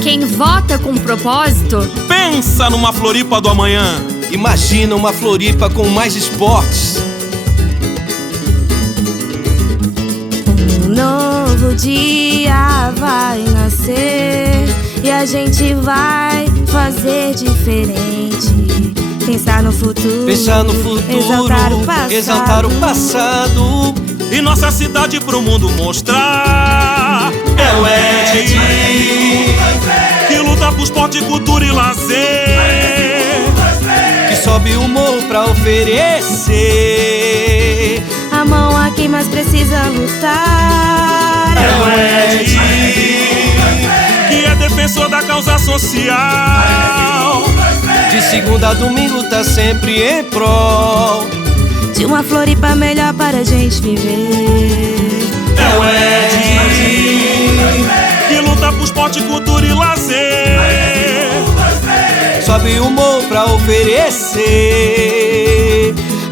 Quem vota com propósito pensa numa Floripa do amanhã. Imagina uma Floripa com mais esportes. Um novo dia vai nascer e a gente vai fazer diferente. Pensar no futuro, exaltar o passado, e nossa cidade pro mundo mostrar. É o Ed, que luta por esporte, cultura e lazer, que sobe o morro pra oferecer a mão a quem mais precisa lutar. É o Ed, que é defensor da causa social, de segunda a domingo tá sempre em prol de uma Floripa melhor para a gente viver. É o Ed, que luta por esporte, cultura e lazer, sobe o morro pra oferecer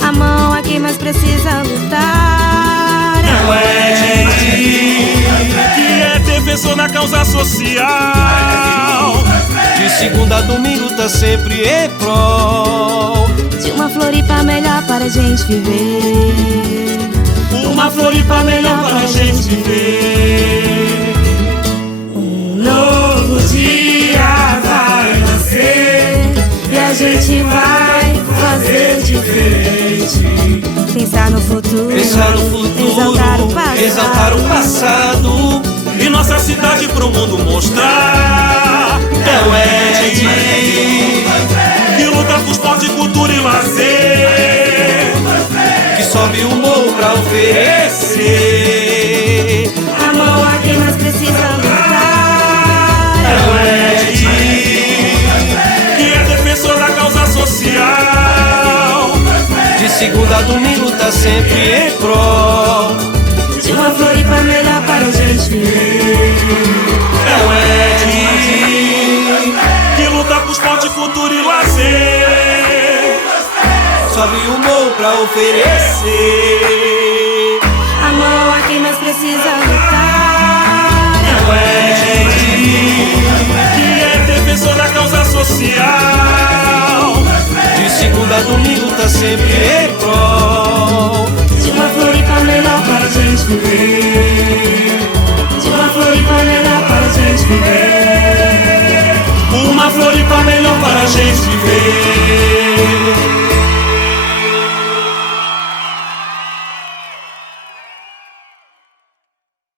a mão a quem mais precisa lutar. É o Ed, que é defensor da causa social, de segunda a domingo tá sempre em prol de uma Floripa melhor para a gente viver. Uma Floripa melhor para a gente viver. Um novo dia vai nascer e a gente vai fazer diferente. Pensar no futuro, exaltar o passado, e nossa cidade pro mundo mostrar. É o Ed, que luta por esporte, cultura e lazer, que sobe o morro pra oferecer a mão a quem mais precisa lutar. É o Ed, que é defensor da causa social, de segunda a domingo tá sempre em prol de uma Floripa melhor para a gente viver. É o Ed, que luta por esporte, cultura e lazer, sobe o morro pra oferecer a mão a quem mais precisa lutar. É o Ed, que é defensor da causa social, de segunda a domingo tá sempre em prol de uma Floripa melhor para a gente viver. De uma Floripa melhor para a gente viver. uma Floripa melhor para a gente viver.